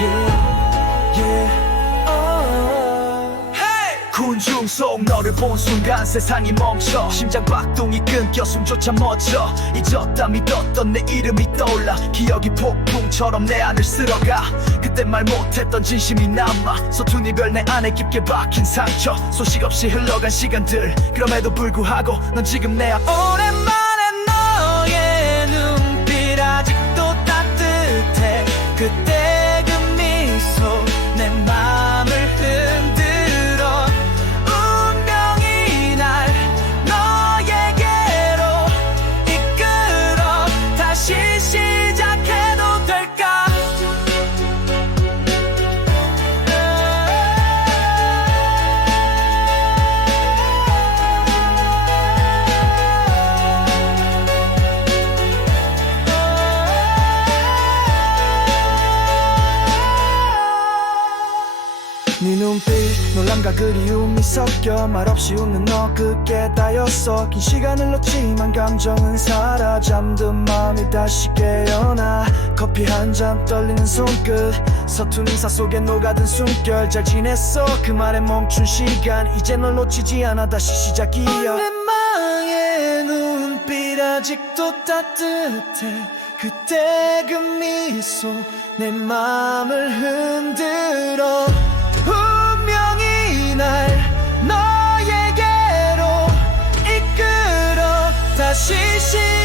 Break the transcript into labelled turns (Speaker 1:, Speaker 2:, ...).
Speaker 1: yeah. oh. 군중 속 너를 본 순간 세상이 멈춰. 심장 박동이 끊겨 숨조차 멎어 잊었다 믿었던 내 이름이 떠올라. 기억이 폭풍처럼 내 안을 쓸어가. 그때 말 못했던 진심이 남아. 서툰 이별 내 안에 깊게 박힌 상처. 소식 없이 흘러간 시간들. 그럼에도 불구하고 넌 지금 내 앞. 오랜만에 너의 눈빛 아직도 따뜻해. 그때 네 눈빛 놀람과 그리움이 섞여 말없이 웃는 너 그게 다였어. 긴 시간을 놓지만 감정은 살아 잠든 마음이 다시 깨어나. 커피 한 잔 떨리는 손끝 서툰 인사 속에 녹아든 숨결. 잘 지냈어? 그 말에 멈춘 시간. 이제 널 놓치지 않아. 다시 시작이야. 오랜만의 눈빛 아직도 따뜻해. 그때 그 미소 내 맘을 흔 星星